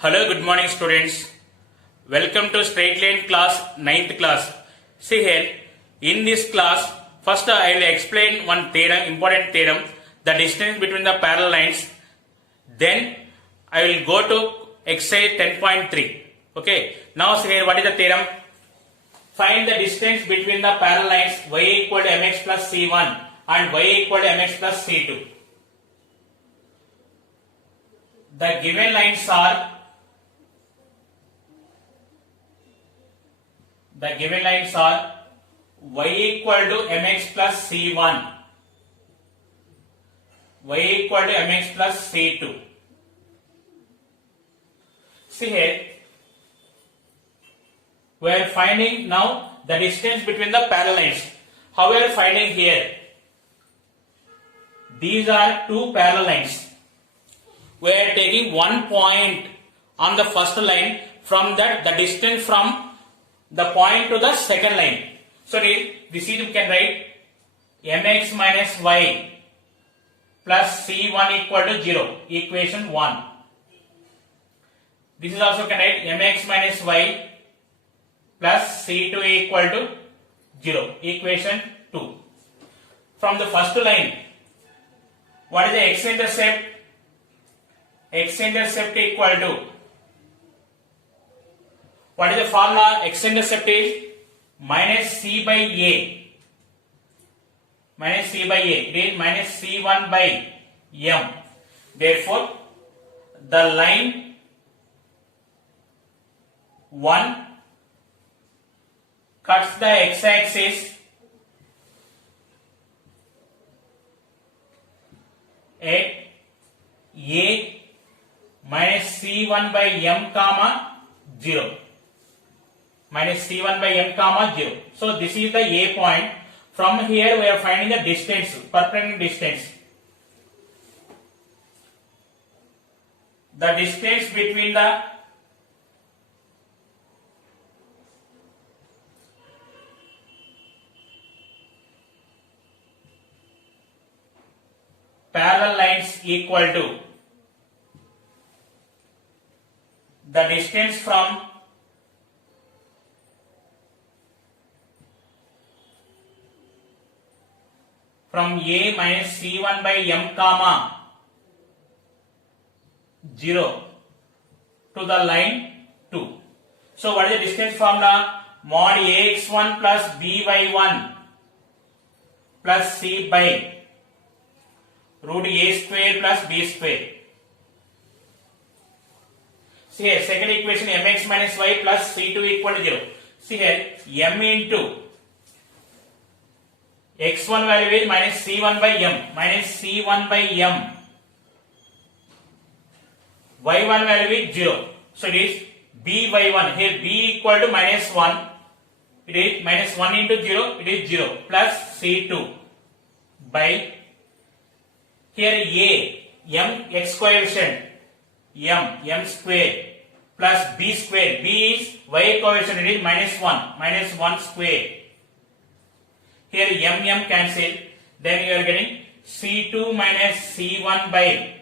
Hello, good morning students. Welcome to straight line class 9th class. See here, in this class, first I will explain one theorem, important theorem, the distance between the parallel lines. Then I will go to exercise 10.3. Okay, now see here, what is the theorem? Find the distance between the parallel lines y equal to mx plus c1 and y equal to mx plus c2. The given lines are y equal to mx plus c1, y equal to mx plus c2. See here, we are finding now the distance between the parallel lines. How we are finding here? These are two parallel lines. We are taking one point on the first line, from that the distance from the point to the second line. So this is, you can write mx minus y plus c1 equal to 0, equation 1. This is also can write mx minus y plus c2 equal to 0, equation 2. From the first line, what is the x-intercept? X-intercept equal to, what is the formula? X-intercept is minus c by a. Minus c by a. It is minus c1 by m. Therefore, the line 1 cuts the x-axis at a minus c1 by m comma 0. Minus c1 by m comma 0. So this is the a point. From here we are finding the distance, perpendicular distance. The distance between the parallel lines equal to the distance from a minus c1 by m comma 0 to the line 2. So what is the distance formula? Mod ax1 plus by1 plus c by root a square plus b square. See here, second equation mx minus y plus c2 equal to 0. See here, m into x1 value is minus c1 by m, minus c1 by m. y1 value is 0. So it is b by 1. Here b equal to minus 1. It is minus 1 into 0, it is 0. Plus c2 by, here a, m x coefficient, m square plus b square. b is y coefficient, it is minus 1 square. Here m cancel, then you are getting c2 minus c1 by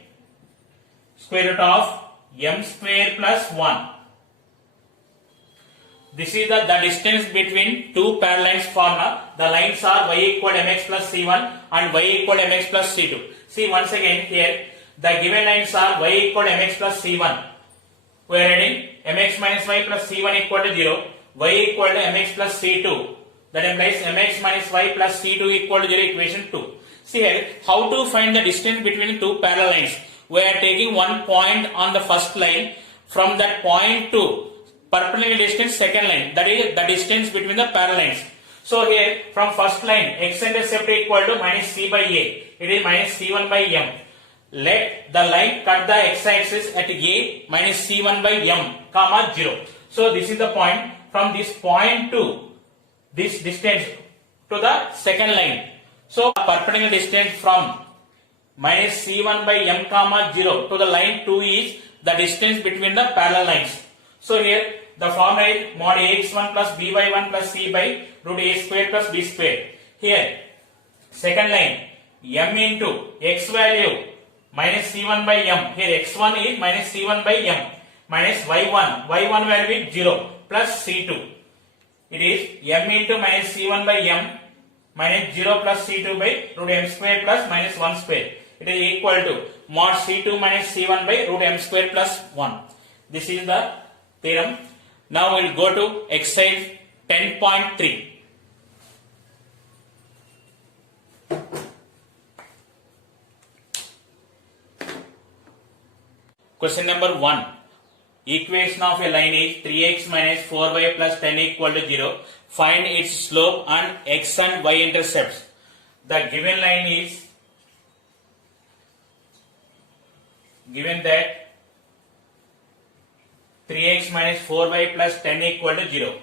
square root of m square plus 1. This is the distance between two parallel lines formula. The lines are y equal to mx plus c1 and y equal to mx plus c2. See once again here, the given lines are y equal to mx plus c1. We are writing mx minus y plus c1 equal to 0, y equal to mx plus c2. That implies mx minus y plus c2 equal to 0, equation 2. See here, how to find the distance between two parallel lines. We are taking one point on the first line, from that point to perpendicular distance second line. That is the distance between the parallel lines. So here, from first line, x-intercept equal to minus c by a. It is minus c1 by m. Let the line cut the x-axis at a minus c1 by m comma 0. So this is the point. From this point to this distance to the second line. So perpendicular distance from minus c1 by m comma 0 to the line 2 is the distance between the parallel lines. So here the formula is mod ax1 plus b by 1 plus c by root a square plus b square. Here second line m into x value minus c1 by m. Here x1 is minus c1 by m. minus y1. y1 value is 0 plus c2. It is m into minus c1 by m minus 0 plus c2 by root m square plus minus 1 square. It is equal to mod c2 minus c1 by root m square plus 1. This is the theorem. Now we will go to exercise 10.3. Question number 1. Equation of a line is 3x minus 4y plus 10 equal to 0. Find its slope and x and y intercepts. The given line is given that 3x minus 4y plus 10 equal to 0.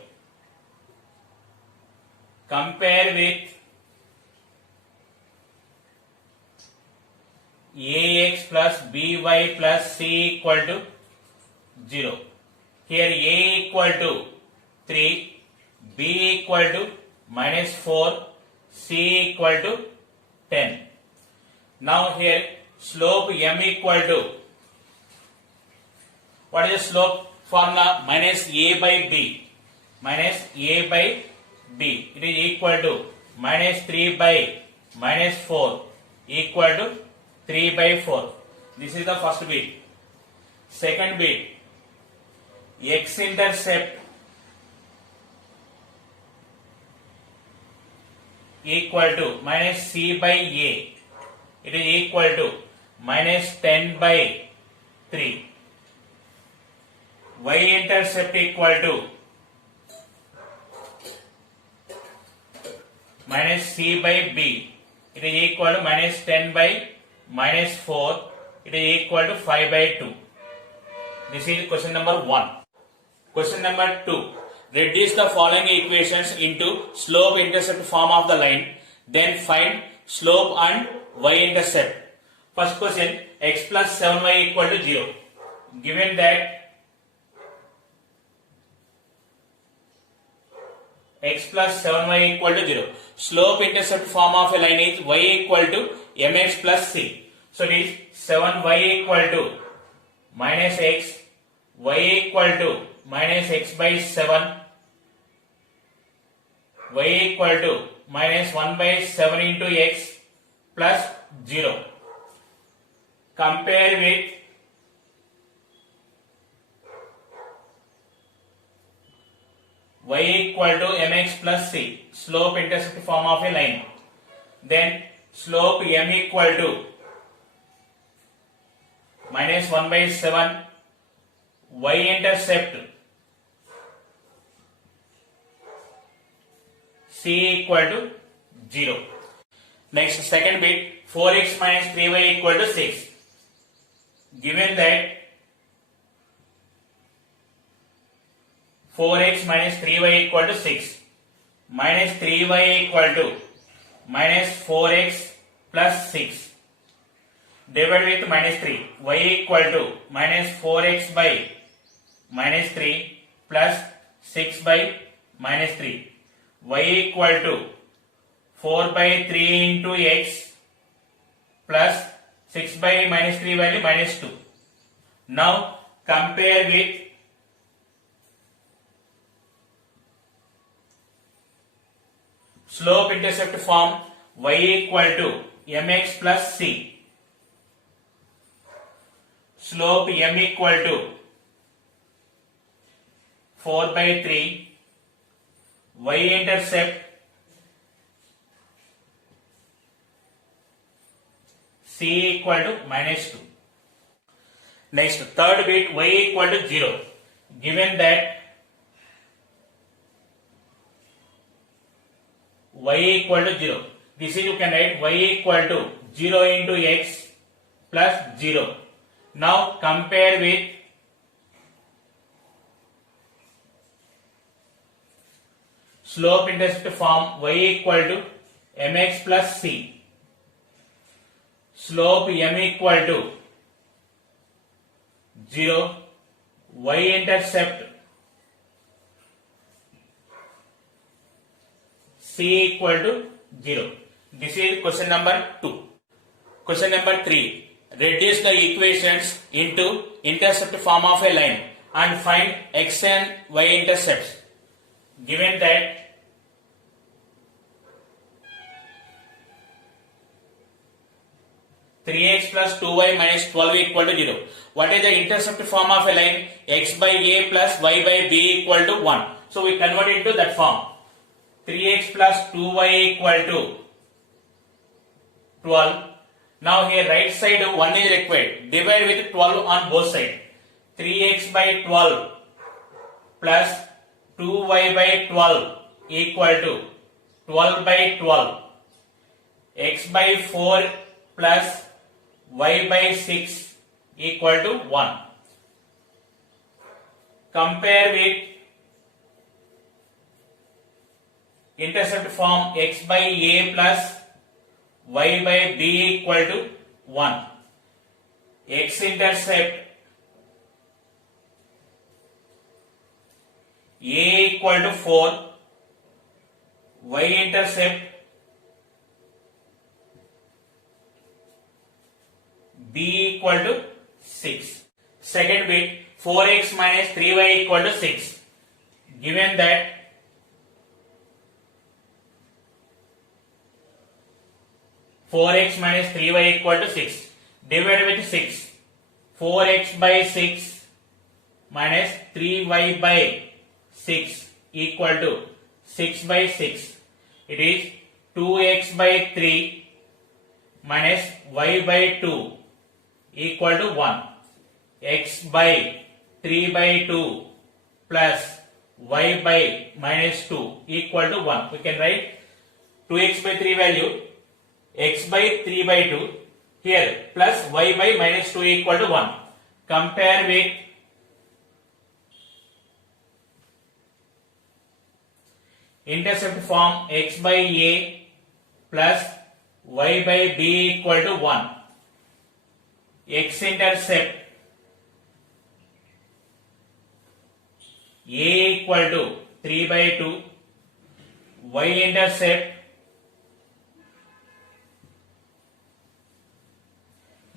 Compare with ax plus by plus c equal to 0. Here a equal to 3, b equal to minus 4, c equal to 10. Now here slope m equal to, what is the slope formula? Minus a by b. Minus a by b. It is equal to minus 3 by minus 4 equal to 3 by 4. This is the first bit. Second bit, x-intercept equal to minus c by a. It is equal to minus 10 by 3. Y-intercept equal to minus c by b. It is equal to minus 10 by minus 4. It is equal to 5 by 2. This is question number 1. Question number 2. Reduce the following equations into slope-intercept form of the line. Then find slope and y-intercept. First question, x plus 7y equal to 0. Given that x plus 7y equal to 0. Slope-intercept form of a line is y equal to mx plus c. So it is 7y equal to minus x, y equal to minus x by 7, y equal to minus 1 by 7 into x plus 0. Compare with y equal to mx plus c, slope intercept form of a line. Then slope m equal to minus 1 by 7, y intercept c equal to 0. Next, second bit, 4x minus 3y equal to 6. Given that 4x minus 3y equal to 6, minus 3y equal to minus 4x plus 6, divided with minus 3, y equal to minus 4x by minus 3 plus 6 by minus 3, y equal to 4 by 3 into x plus 6 by minus 3 value minus 2. Now compare with slope intercept form y equal to mx plus c. Slope m equal to 4 by 3, y intercept c equal to minus 2. Next, third bit, y equal to 0. Given that y equal to 0, this is you can write y equal to 0 into x plus 0. Now compare with slope intercept form y equal to mx plus c. Slope m equal to 0, y intercept c equal to 0. This is question number 2. Question number 3. Reduce the equations into intercept form of a line. and find x and y intercepts. Given that three x plus 2y minus 12 equal to 0. What is the intercept form of a line? X by a plus y by b equal to 1. So we convert it to that form. 3x plus 2y equal to 12. Now here right side 1 is required. Divide with 12 on both sides. 3x by 12 plus 2y by 12 equal to 12 by 12. X by 4 plus y by 6 equal to 1. Compare with intercept form x by a plus y by b equal to 1. X intercept a equal to 4, y intercept b equal to 6. Second bit, 4x minus 3y equal to 6. Given that 4x minus 3y equal to 6. Divide with 6. 4x by 6 minus 3y by 6 equal to 6 by 6. It is 2x by 3 minus y by 2 equal to 1. X by 3 by 2 plus y by minus 2 equal to 1. We can write 2x by 3 value, x by 3 by 2 here plus y by minus 2 equal to 1. Compare with intercept form x by a plus y by b equal to 1. X intercept a equal to 3 by 2, y intercept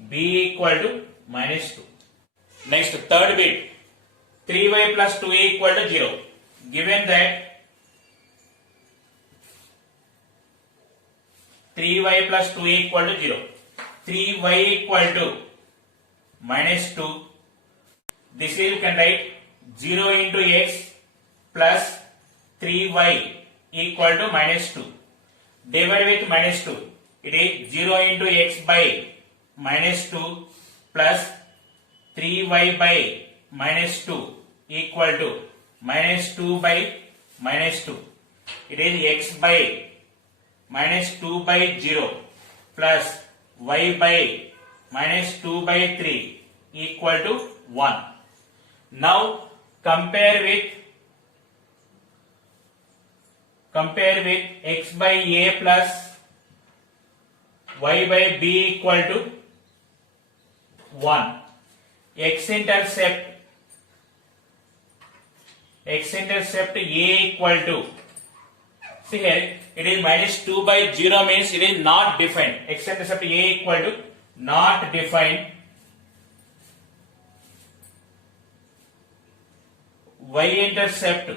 b equal to minus 2. Next, third bit, 3y plus 2 equal to 0. Given that 3y plus 2 equal to 0, 3y equal to minus 2. This is, you can write 0 into x plus 3y equal to minus 2. Divide with minus 2. It is 0 into x by minus 2 plus 3y by minus 2 equal to minus 2 by minus 2. It is x by minus 2 by 0 plus y by minus 2 by 3 equal to 1. Now compare with x by a plus y by b equal to 1. X intercept a equal to, see here it is minus 2 by 0 means it is not defined. X intercept a equal to not defined. Y intercept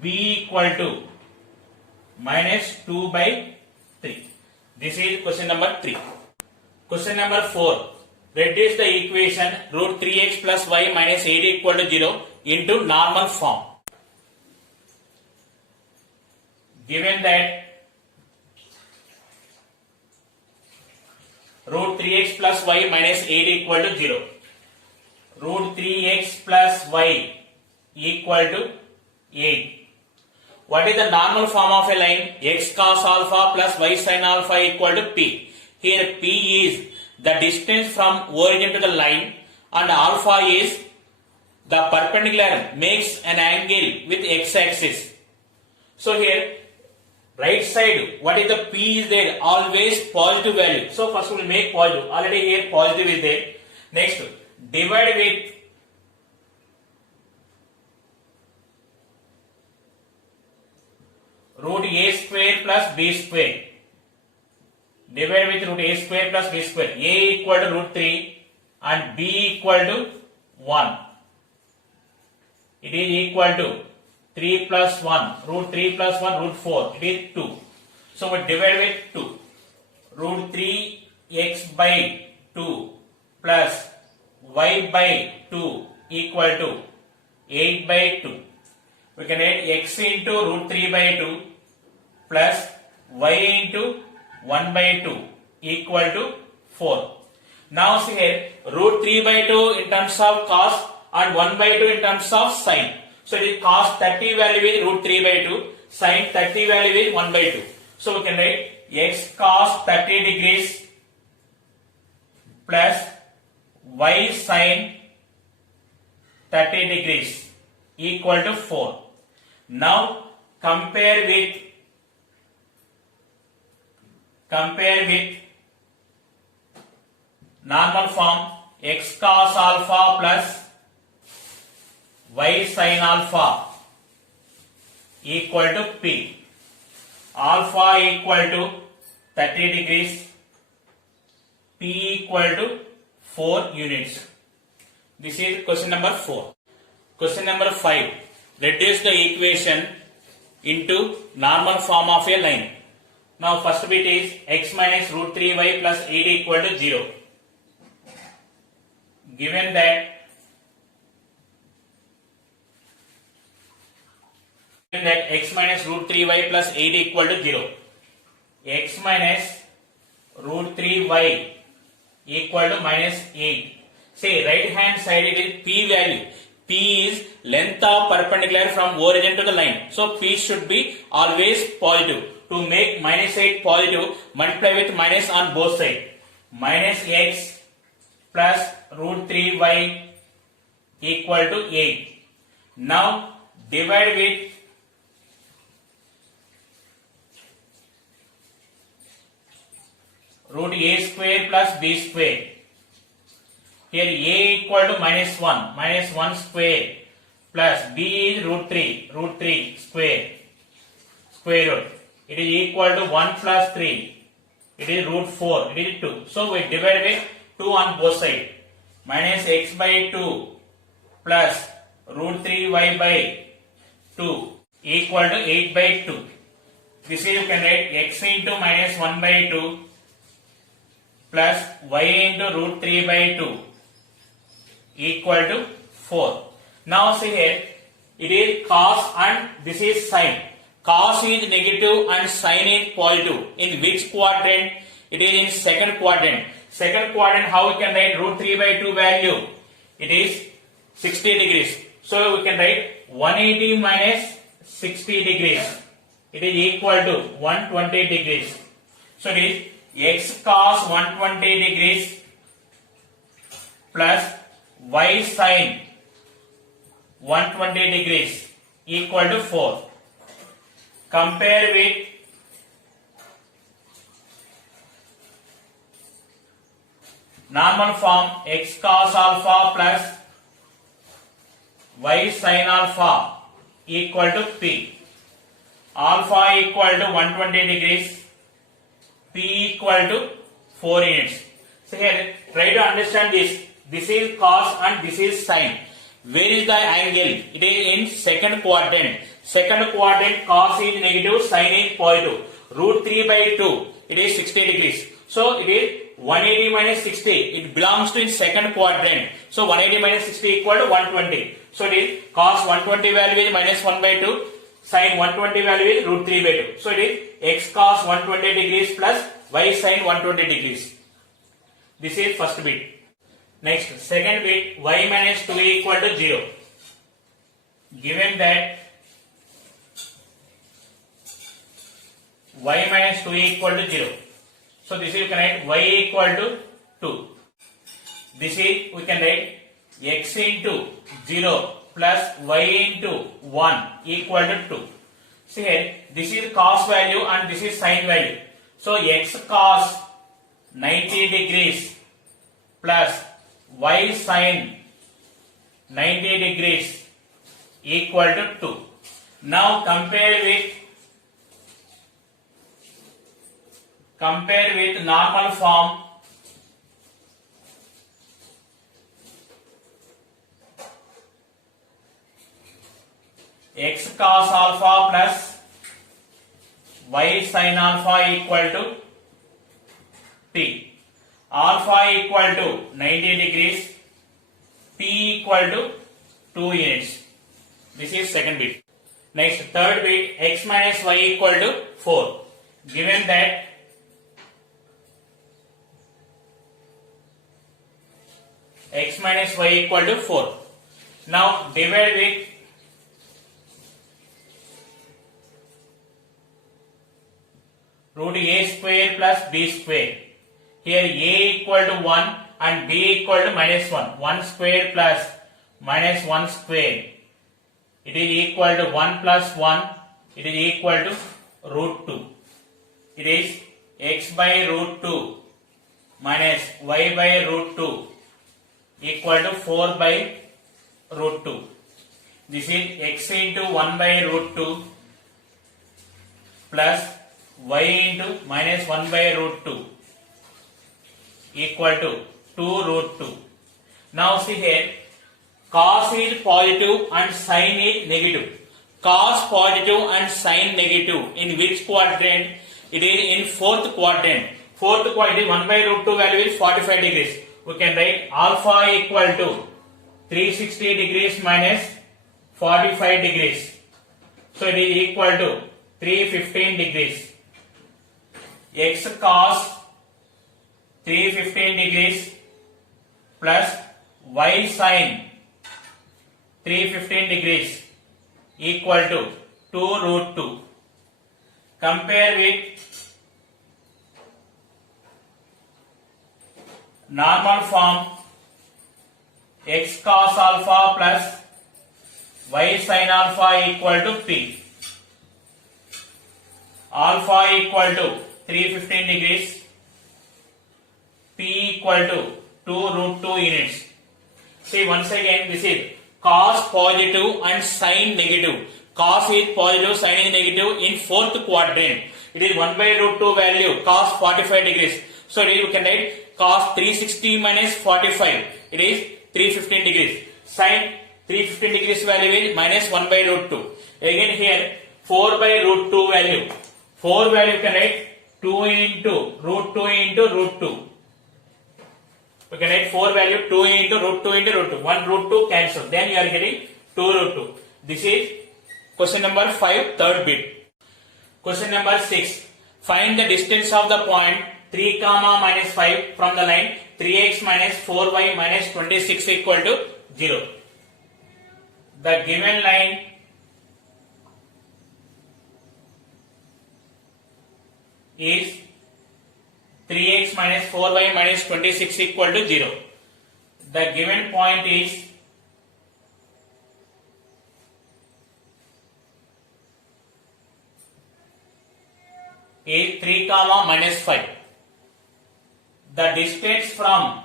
b equal to minus 2 by 3. This is question number 3. Question number 4. Reduce the equation root 3x plus y minus 8 equal to 0 into normal form. Given that root 3x plus y minus 8 equal to 0. Root 3x plus y equal to 8. What is the normal form of a line? X cos alpha plus y sin alpha equal to p. Here p is the distance from origin to the line and alpha is the perpendicular makes an angle with x axis. So here right side, what is the p is there? Always positive value. So first we will make positive. Already here positive is there. Next, divide with root a square plus b square. Divide with root a square plus b square. A equal to root 3, and b equal to 1. It is equal to 3 plus 1, root 3 plus 1, root 4, it is 2. So we divide with 2. Root 3x by 2 plus y by 2 equal to 8 by 2. We can add x into root 3 by 2 plus y into 1 by 2 equal to 4. Now see here, root 3 by 2 in terms of cos and 1 by 2 in terms of sin. So it is cos 30 value is root 3 by 2, sin 30 value is 1 by 2. So we can write x cos 30 degrees plus y sin 30 degrees equal to 4. Now compare with normal form, x cos alpha plus y sin alpha equal to p. Alpha equal to 30 degrees, p equal to 4 units. This is question number 4. Question number 5. Reduce the equation into normal form of a line. Now first bit is x minus root 3y plus 8 equal to 0. Given that x minus root 3y plus 8 equal to 0. X minus root 3y equal to minus 8. Say right hand side it is p value. P is length of perpendicular from origin to the line. So P should be always positive. To make minus 8 positive, multiply with minus on both sides. Minus x plus root 3y equal to 8. Now divide with root a square plus b square. Here a equal to minus 1 square plus b is root 3 square root. It is equal to 1 plus 3. It is root 4. It is 2. So we divide with 2 on both sides. Minus x by 2 plus root 3y by 2 equal to 8 by 2. This is you can write x into minus 1 by 2 plus y into root 3 by 2 equal to 4. Now see here, it is cos and this is sin. Cos is negative and sin is positive. In which quadrant? It is in second quadrant. Second quadrant, how we can write root 3 by 2 value? It is 60 degrees. So we can write 180 minus 60 degrees. It is equal to 120 degrees. So it is x cos 120 degrees plus y sin 120 degrees equal to 4. Compare with normal form, x cos alpha plus y sin alpha equal to p. Alpha equal to 120 degrees, p equal to 4 units. So here try to understand this. This is cos and this is sin. Where is the angle? It is in second quadrant. Second quadrant, cos is negative, sin is positive. Root 3 by 2, it is 60 degrees. So it is 180 minus 60. It belongs to in second quadrant. So 180 minus 60 equal to 120. So it is cos 120 value is minus 1 by 2. Sin 120 value is root 3 by 2. So it is x cos 120 degrees plus y sin 120 degrees. This is first bit. Next, second bit, y minus 2 equal to 0. Given that y minus 2 equal to 0. So this is you can write y equal to 2. This is we can write x into 0 plus y into 1 equal to 2. See here, this is cos value and this is sin value. So x cos 90 degrees plus y sin 90 degrees equal to 2. Now compare with normal form, x cos alpha plus y sin alpha equal to t. Alpha equal to 90 degrees, p equal to 2 units. This is second bit. Next, third bit, x minus y equal to 4. Given that x minus y equal to 4. Now divide with root a square plus b square. Here a equal to 1 and b equal to minus 1. 1 square plus minus 1 square. It is equal to 1 plus 1. It is equal to root 2. It is x by root 2 minus y by root 2 equal to 4 by root 2. This is x into 1 by root 2 plus y into minus 1 by root 2 equal to 2 root 2. Now see here, cos is positive and sin is negative. Cos positive and sin negative. In which quadrant? It is in fourth quadrant. Fourth quadrant, 1 by root 2 value is 45 degrees. We can write alpha equal to 360 degrees minus 45 degrees. So it is equal to 315 degrees. X cos 315 degrees plus y sin 315 degrees equal to 2 root 2. Compare with normal form, x cos alpha plus y sin alpha equal to p. Alpha equal to 315 degrees, p equal to 2 root 2 units. See once again, this is cos positive and sin negative. Cos is positive, sin is negative in fourth quadrant. It is 1 by root 2 value, cos 45 degrees. So you can write cos 360 minus 45. It is 315 degrees. Sin 315 degrees value is minus 1 by root 2. Again here 4 by root 2 value. 4 value you can write 2 into root 2 into root 2. We can write 4 value 2 into root 2 into root 2. 1 root 2 cancel. Then you are getting 2 root 2. This is question number 5, third bit. Question number 6. Find the distance of the point 3 comma minus 5 from the line 3x minus 4y minus 26 equal to 0. The given line is 3x minus 4y minus 26 equal to 0. The given point is 3 comma minus 5. The distance from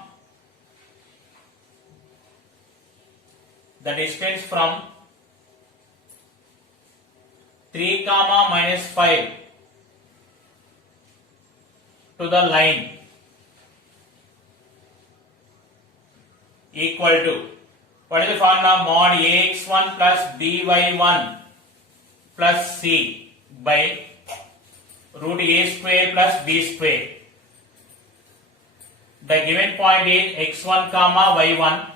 3 comma minus 5 to the line equal to, what is the formula? Mod ax1 plus by1 plus c by root a square plus b square. The given point is x1 comma y1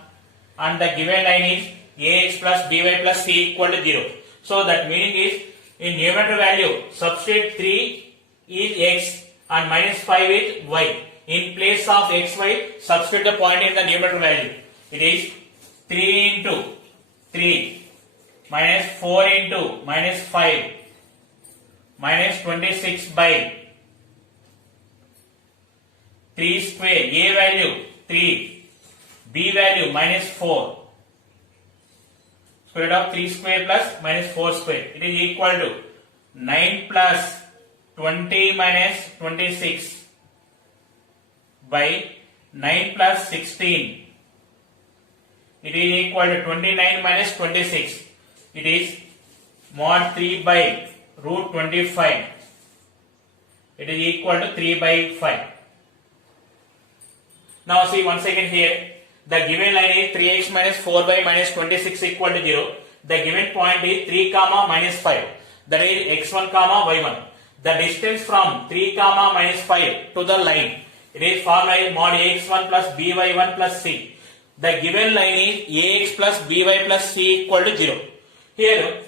and the given line is ax plus by plus c equal to 0. So that meaning is, in numerator value substitute 3 is x and minus 5 is y. In place of xy, substitute the point in the numerator value. It is 3 into 3 minus 4 into minus 5 minus 26 by 3 square. A value 3, b value minus 4. Square root of 3 square plus minus 4 square. It is equal to 9 plus 20 minus 26 by 9 plus 16. It is equal to 29 minus 26. It is mod 3 by root 25. It is equal to 3 by 5. Now see once again here, the given line is 3x minus 4 by minus 26 equal to 0. the given point is 3 comma minus 5, that is x1 comma y1. The distance from 3 comma minus 5 to the line, it is formed by mod ax1 plus by1 plus c. The given line is ax plus by plus c equal to 0. Here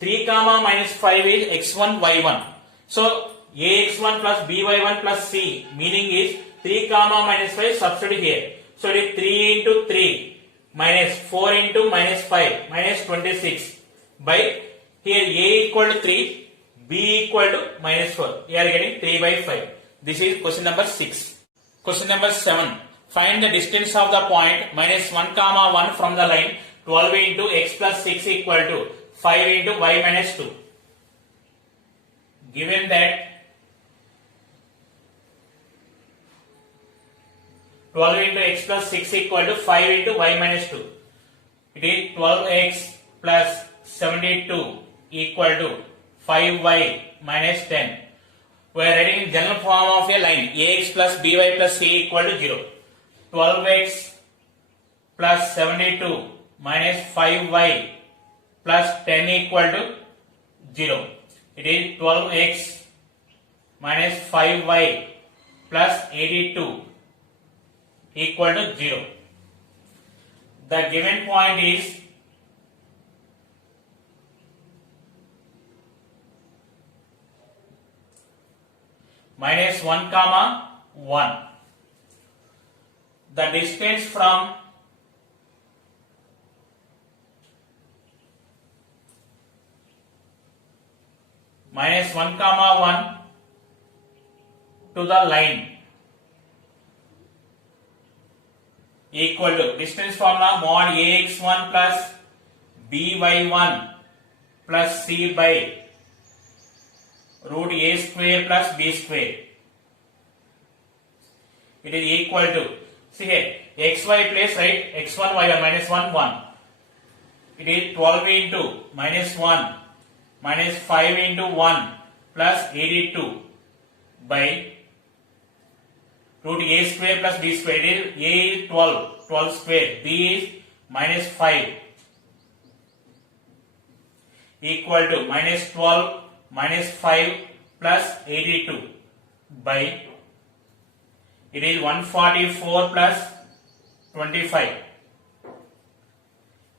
3 comma minus 5 is x1 y1. So ax1 plus by1 plus c meaning is 3 comma minus 5 substitute here. So it is 3 into 3 minus 4 into minus 5 minus 26 by here a equal to 3, b equal to minus 4. We are getting 3 by 5. This is question number 6. Question number 7. Find the distance of the point minus 1 comma 1 from the line 12 into x plus 6 equal to 5 into y minus 2. Given that 12 into x plus 6 equal to 5 into y minus 2. It is 12x plus 72 equal to 5y minus 10. We are writing in general form of a line ax plus by plus c equal to 0. 12x plus 72 minus 5y plus 10 equal to 0. It is 12x minus 5y plus 82 equal to 0. The given point is minus 1 comma 1. The distance from minus 1 comma 1 to the line equal to distance formula mod ax1 plus by1 plus c by root a square plus b square. It is equal to, see here, xy place, right, x1 y1 minus 1 1. It is 12 into minus 1 minus 5 into 1 plus 82 by root a square plus b square. It is a is 12 square, b is minus 5 equal to minus 12 minus 5 plus 82 by, it is 144 plus 25.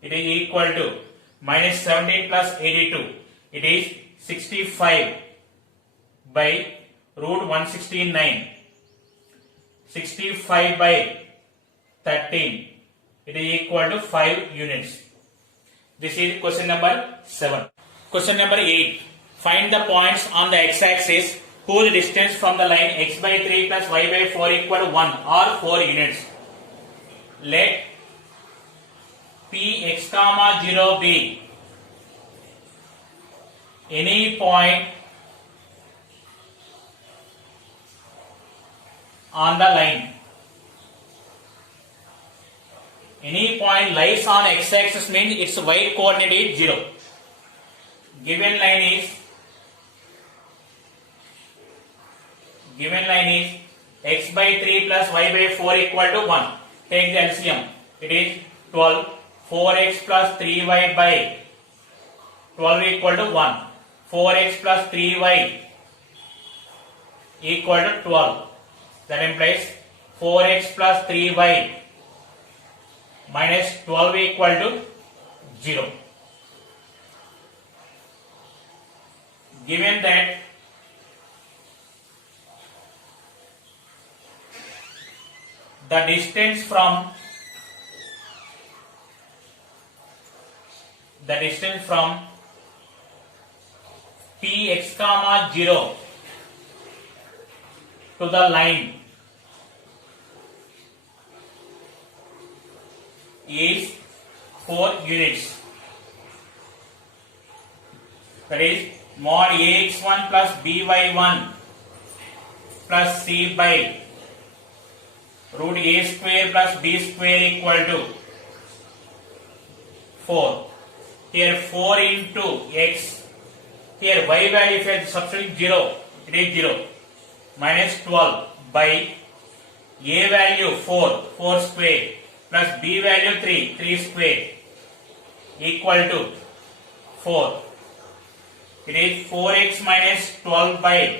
It is equal to minus 17 plus 82. It is 65 by root 169. 65 by 13. It is equal to 5 units. This is question number 7. Question number 8. Find the points on the x-axis whose distance from the line x by 3 plus y by 4 equal to 1 or 4 units. Let p x comma 0 be any point on the line. Any point lies on x-axis means its y coordinate is 0. Given line is x by 3 plus y by 4 equal to 1. Take the LCM. It is 12. 4x plus 3y by 12 equal to 1. 4x plus 3y equal to 12. That implies 4x plus 3y minus 12 equal to 0. Given that the distance from px comma 0 to the line is 4 units. That is mod ax1 plus by1 plus c by root a square plus b square equal to 4. Here 4 into x. Here y value if I substitute 0, it is 0. Minus 12 by a value 4 square plus b value 3 square equal to 4. It is 4x minus 12 by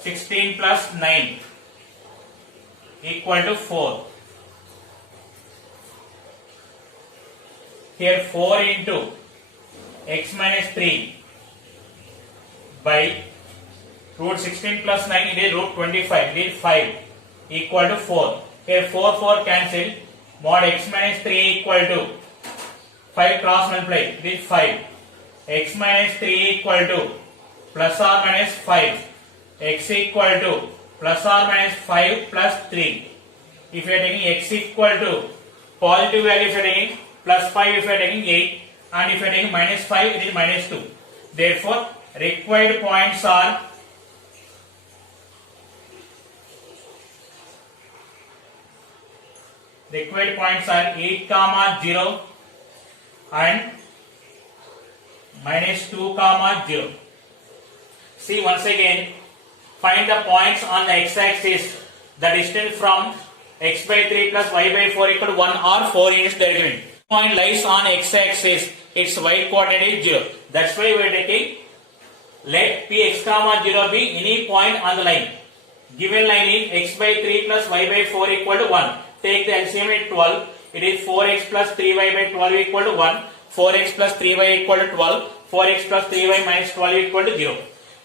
16 plus 9 equal to 4. Here 4 into x minus 3 by root 16 plus 9, it is root 25, it is 5 equal to 4. Here 4 cancel, mod x minus 3 equal to 5 cross multiply, it is 5. X minus 3 equal to plus or minus 5. X equal to plus or minus 5 plus 3. If you are taking x equal to positive value, if you are taking plus 5, if you are taking 8, and if you are taking minus 5, it is minus 2. Therefore, required points are required points are 8, 0 and minus 2, 0. See once again, find the points on the x-axis. The distance from x by 3 plus y by 4 equal to 1 or 4 units they are given. Point lies on x-axis, its y coordinate is 0. That's why we are taking let px, 0 be any point on the line. Given line is x by 3 plus y by 4 equal to 1. Take the LCM at 12. It is 4x plus 3y by 12 equal to 1. 4x plus 3y equal to 12. 4x plus 3y minus 12 equal to 0.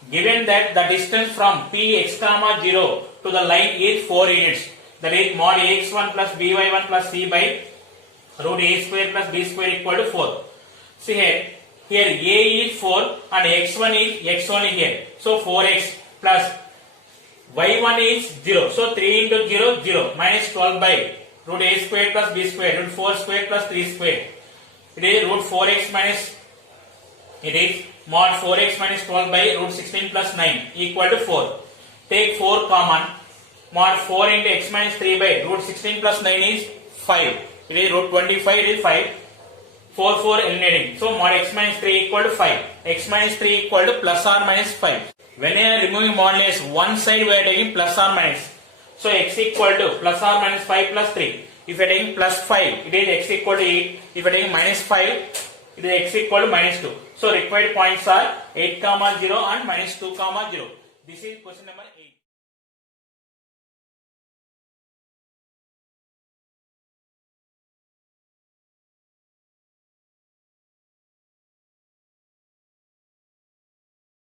Given that the distance from px, 0 to the line is 4 units. That is mod ax1 plus by1 plus c by root a square plus b square equal to 4. See here a is 4 and x1 is here. So 4x plus y1 is 0. So 3 into 0, 0 minus 12 by root a square plus b square, root 4 square plus 3 square. It is root 4x minus, it is mod 4x minus 12 by root 16 plus 9 equal to 4. Take 4 common. Mod 4 into x minus 3 by root 16 plus 9 is 5. It is root 25, it is 5. 4 eliminating. So mod x minus 3 equal to 5. X minus 3 equal to plus or minus 5. When I am removing modulus, one side we are taking plus or minus. So x equal to plus or minus 5 plus 3. If you are taking plus 5, it is x equal to 8. If you are taking minus 5, it is x equal to minus 2. So required points are 8, 0 and minus 2, 0. This is question number 8.